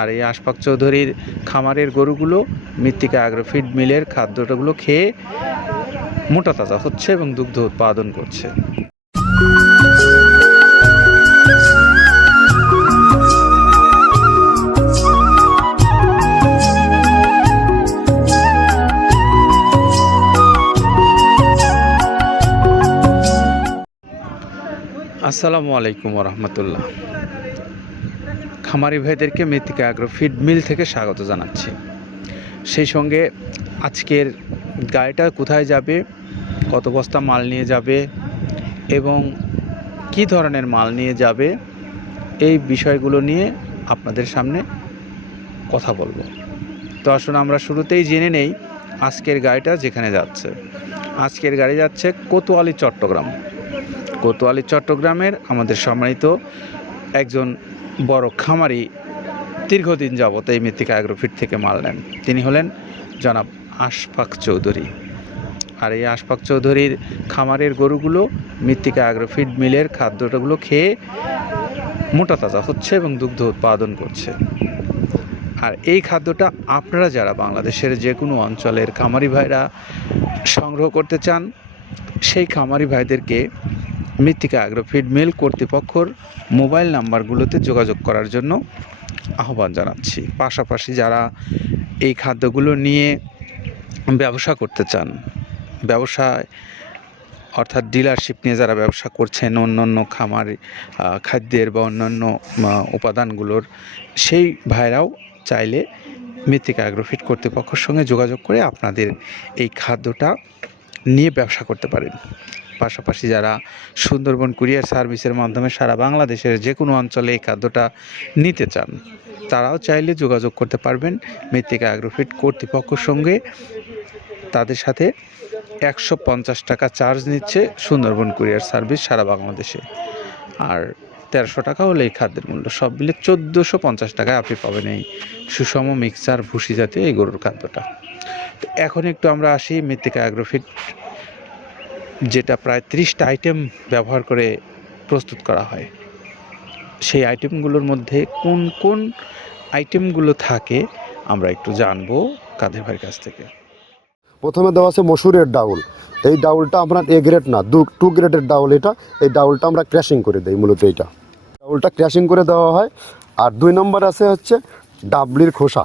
আর এই আশফাক চৌধুরীর খামারের গরুগুলো মৃত্তিকা অ্যাগ্রোফিড মিলের খাদ্যটাগুলো খেয়ে মোটা তাজা হচ্ছে এবং দুগ্ধ উৎপাদন করছে। আসসালামু আলাইকুম রহমতুল্লাহ। খামারি ভাইদেরকে মৃত্তিকা অ্যাগ্রো ফিড মিল থেকে স্বাগত জানাচ্ছি। সেই সঙ্গে আজকের গাড়িটা কোথায় যাবে, কত বস্তা মাল নিয়ে যাবে এবং কি ধরনের মাল নিয়ে যাবে, এই বিষয়গুলো নিয়ে আপনাদের সামনে কথা বলব। তো আসুন আমরা শুরুতেই জেনে নেই আজকের গাড়িটা যেখানে যাচ্ছে। আজকের গাড়ি যাচ্ছে কোতোয়ালি চট্টগ্রাম। কোতোয়ালি চট্টগ্রামের আমাদের সম্মানিত একজন বড় খামারি দীর্ঘদিন যাবত এই মৃত্তিকা অ্যাগ্রোফিট থেকে মাল নেন। তিনি হলেন জনাব আশফাক চৌধুরী। আর এই আশফাক চৌধুরীর খামারের গরুগুলো মৃত্তিকা অ্যাগ্রোফিড মিলের খাদ্যটাগুলো খেয়ে মোটা তাজা হচ্ছে এবং দুগ্ধ উৎপাদন করছে। আর এই খাদ্যটা আপনারা যারা বাংলাদেশের যে কোনো অঞ্চলের খামারি ভাইরা সংগ্রহ করতে চান, সেই খামারি ভাইদেরকে মৃত্তিকা অ্যাগ্রোফিড মিল কর্তৃপক্ষর মোবাইল নাম্বারগুলোতে যোগাযোগ করার জন্য আহ্বান জানাচ্ছি। পাশাপাশি যারা এই খাদ্যগুলো নিয়ে ব্যবসা করতে চান, ব্যবসায় অর্থাৎ ডিলারশিপ নিয়ে যারা ব্যবসা করছেন অন্য অন্য খামার খাদ্যের বা অন্যান্য উপাদানগুলোর, সেই ভাইরাও চাইলে মৃত্তিকা অ্যাগ্রোফিট কর্তৃপক্ষের সঙ্গে যোগাযোগ করে আপনাদের এই খাদ্যটা নিয়ে ব্যবসা করতে পারেন। পাশাপাশি যারা সুন্দরবন কুরিয়ার সার্ভিসের মাধ্যমে সারা বাংলাদেশের যে কোনো অঞ্চলে এই খাদ্যটা নিতে চান, তারাও চাইলে যোগাযোগ করতে পারবেন মৃত্তিকা অ্যাগ্রোফিট কর্তৃপক্ষের সঙ্গে। তাদের সাথে একশো পঞ্চাশ টাকা চার্জ নিচ্ছে সুন্দরবন কুরিয়ার সার্ভিস সারা বাংলাদেশে। আর তেরোশো টাকা হলো এই খাদ্যের মূল্য সব মিলে চোদ্দোশো পঞ্চাশ টাকায় আপনি পাবেন এই সুষম মিক্সচার ভুসি জাতীয় এই গরুর খাদ্যটা। তো এখন একটু আমরা আসি মৃত্তিকা অ্যাগ্রোফিট যেটা প্রায় ত্রিশটা আইটেম ব্যবহার করে প্রস্তুত করা হয়। সেই আইটেমগুলোর মধ্যে কোন কোন আইটেমগুলো থাকে আমরা একটু জানব কাদের ভাইয়ের কাছ থেকে। প্রথমে দেওয়া আছে মসুরের ডাউল। এই ডাউলটা আপনার এ গ্রেড না, দু টু গ্রেডের ডাউল এটা। এই ডাউলটা আমরা ক্র্যাশিং করে দিই, মূলত এইটা। ডাউলটা ক্র্যাশিং করে দেওয়া হয়। আর দুই নম্বর আছে হচ্ছে ডাবলির খোসা।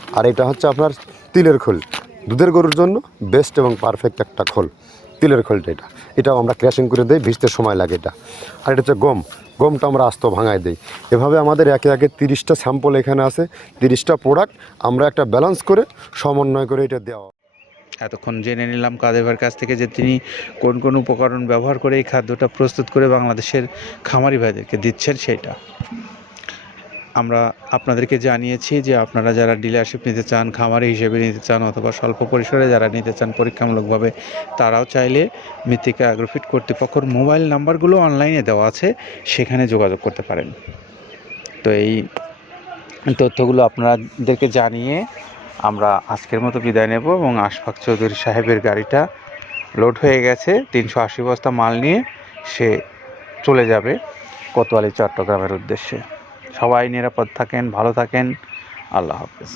আর এটা হচ্ছে আপনার তিলের খোল। দুধের গরুর জন্য বেস্ট এবং পারফেক্ট একটা খোল। তিলের খোলটা এটা। এটাও আমরা ক্র্যাশিং করে দিই, ভিজতে সময় লাগে এটা। আর এটা হচ্ছে গম। গমটা আমরা আস্ত ভাঙায় দিই। এভাবে আমাদের একে একে তিরিশটা স্যাম্পল এখানে আছে, তিরিশটা প্রোডাক্ট আমরা একটা ব্যালেন্স করে সমন্বয় করে এটা দেওয়া। এতক্ষণ জেনে নিলাম কাদেভার কাছ থেকে যে তিনি কোন কোন উপকরণ ব্যবহার করে এই খাদ্যটা প্রস্তুত করে বাংলাদেশের খামারি ভাইদেরকে দিচ্ছেন সেটা। আমরা আপনাদেরকে জানিয়েছি যে আপনারা যারা ডিলারশিপ নিতে চান, খামারি হিসেবে নিতে চান অথবা স্বল্প পরিসরে যারা নিতে চান, পরীক্ষামূলকভাবে তারাও চাইলে মৃত্তিকা অ্যাগ্রোফিট কর্তৃপক্ষর মোবাইল নাম্বারগুলো অনলাইনে দেওয়া আছে, সেখানে যোগাযোগ করতে পারেন। তো এই তথ্যগুলো আপনাদেরকে জানিয়ে আমরা আজকের মতো বিদায় নেব এবং আশফাক চৌধুরী সাহেবের গাড়িটা লোড হয়ে গেছে, তিনশো আশি বস্তা মাল নিয়ে সে চলে যাবে কোতোয়ালি, চট্টগ্রামের উদ্দেশ্যে। সবাই নিরাপদ থাকেন ভালো থাকেন। আল্লাহ হাফেজ।